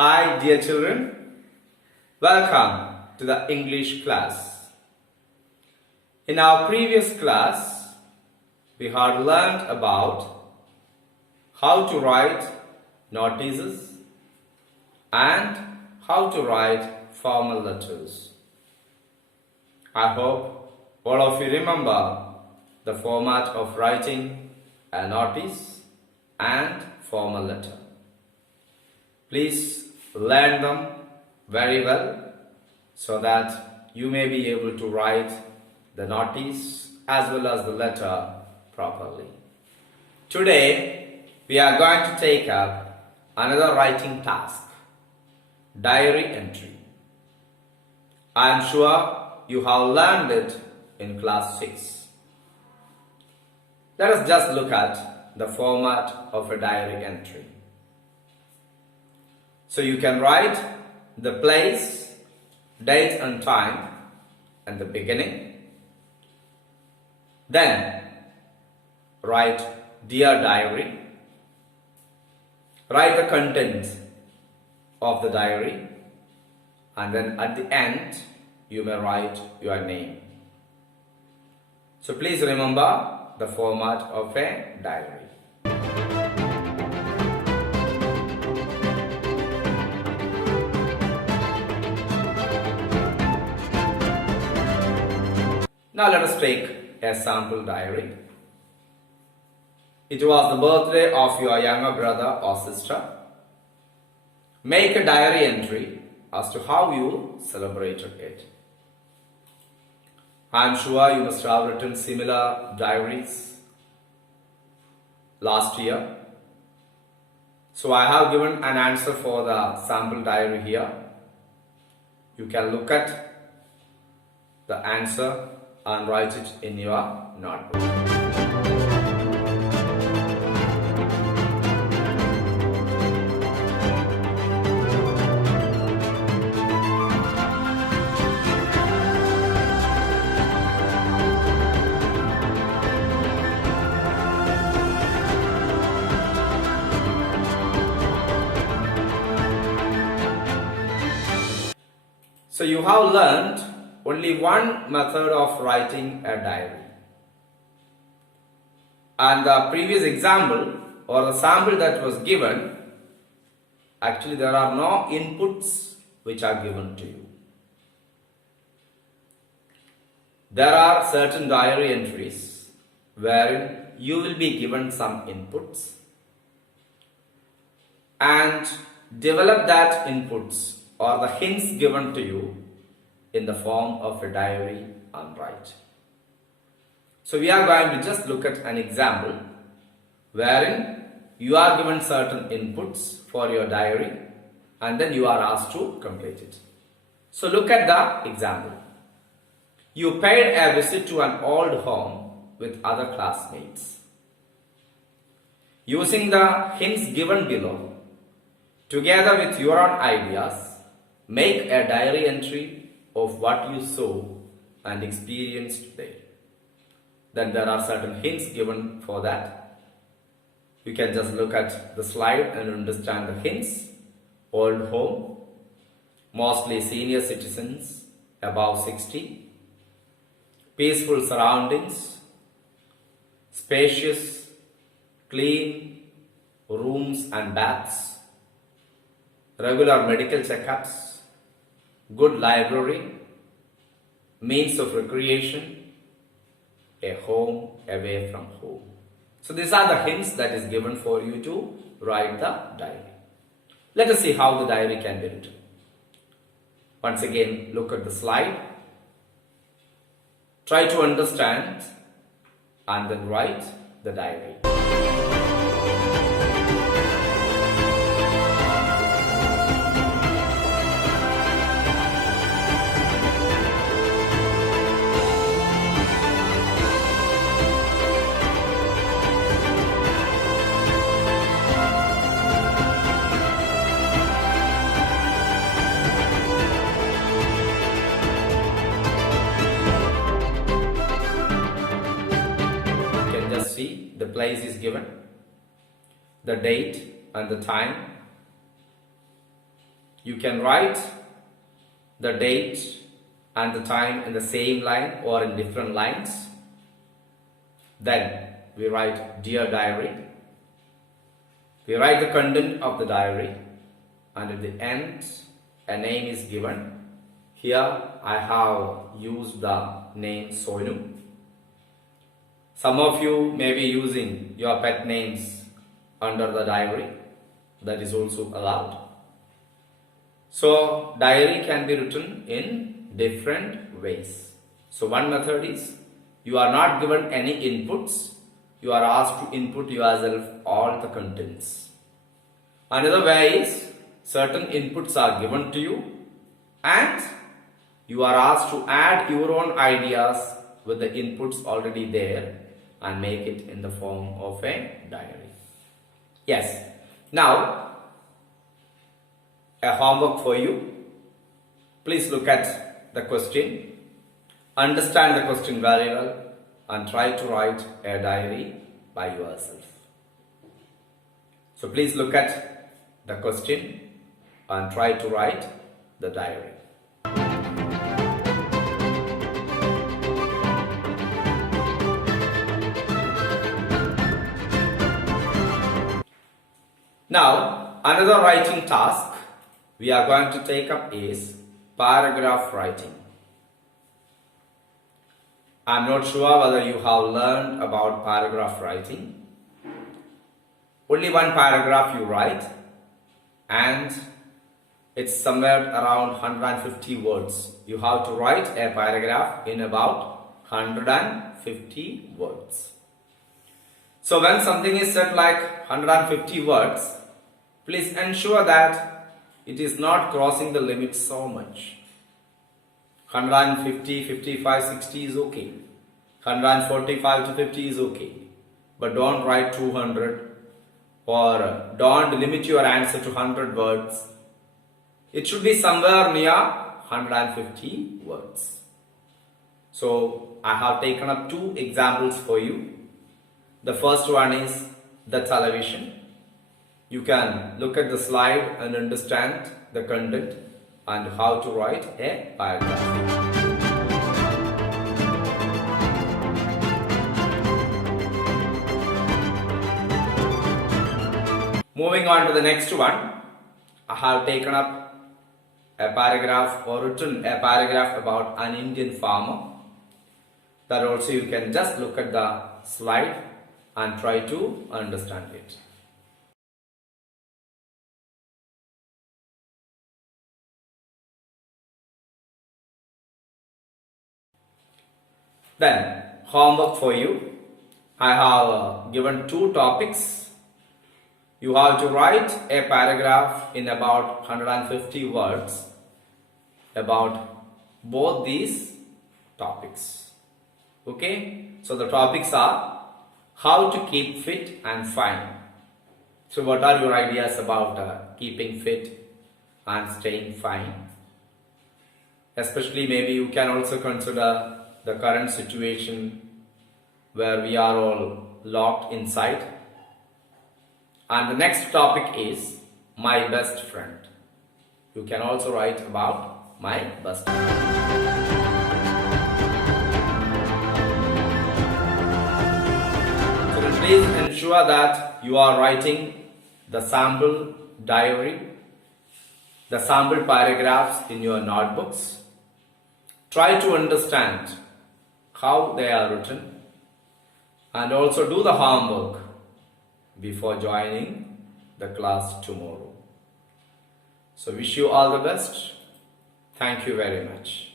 Hi, dear children. Welcome to the English class. In our previous class, we had learned about how to write notices and how to write formal letters. I hope all of you remember the format of writing a notice and formal letter. Please learn them very well so that you may be able to write the notice as well as the letter properly. Today we are going to take up another writing task, diary entry. I am sure you have learned it in class 6. Let us just look at the format of a diary entry. So you can write the place, date and time and the beginning. Then write Dear Diary. Write the contents of the diary, and then at the end you may write your name. So please remember the format of a diary. Now let us take a sample diary. It was the birthday of your younger brother or sister. Make a diary entry as to how you celebrated it. I am sure you must have written similar diaries last year. So I have given an answer for the sample diary here. You can look at the answer and write it in your notebook. So you have learned only one method of writing a diary. And the previous example or the sample that was given, actually there are no inputs which are given to you. There are certain diary entries wherein you will be given some inputs and develop that inputs or the hints given to you in the form of a diary and write. So we are going to just look at an example wherein you are given certain inputs for your diary and then you are asked to complete it. So look at the example. You paid a visit to an old home with other classmates. Using the hints given below, together with your own ideas, make a diary entry of what you saw and experienced there. Then there are certain hints given for that. You can just look at the slide and understand the hints. Old home, mostly senior citizens above 60, peaceful surroundings, spacious, clean rooms and baths, regular medical checkups, good library, means of recreation, a home away from home. So these are the hints that is given for you to write the diary. Let us see how the diary can be written. Once again, look at the slide. Try to understand and then write the diary. The place is given, the date and the time, you can write the date and the time in the same line or in different lines. Then we write Dear Diary. We write the content of the diary, and at the end a name is given. Here I have used the name Sonu. Some of you may be using your pet names under the diary. That is also allowed. So diary can be written in different ways. So one method is, you are not given any inputs. You are asked to input yourself all the contents. Another way is, certain inputs are given to you and you are asked to add your own ideas with the inputs already there and make it in the form of a diary. Yes. Now, a homework for you. Please look at the question, understand the question very well, and try to write a diary by yourself. So please look at the question and try to write the diary. Now, another writing task we are going to take up is paragraph writing. I am not sure whether you have learned about paragraph writing. Only one paragraph you write, and it's somewhere around 150 words. You have to write a paragraph in about 150 words. So when something is said like 150 words, please ensure that it is not crossing the limit so much. 150, 55, 60 is okay. 145 to 50 is okay. But don't write 200, or don't limit your answer to 100 words. It should be somewhere near 150 words. So I have taken up two examples for you. The first one is the television. You can look at the slide and understand the content and how to write a paragraph. Moving on to the next one, I have taken up a paragraph or written a paragraph about an Indian farmer. That also you can just look at the slide and try to understand it. Then, homework for you. I have given two topics. You have to write a paragraph in about 150 words about both these topics. Okay? So the topics are how to keep fit and fine. So what are your ideas about keeping fit and staying fine? Especially maybe you can also consider the current situation where we are all locked inside. And the next topic is my best friend. You can also write about my best friend. So then please ensure that you are writing the sample diary, the sample paragraphs in your notebooks. Try to understand how they are written and also do the homework before joining the class tomorrow. So wish you all the best. Thank you very much.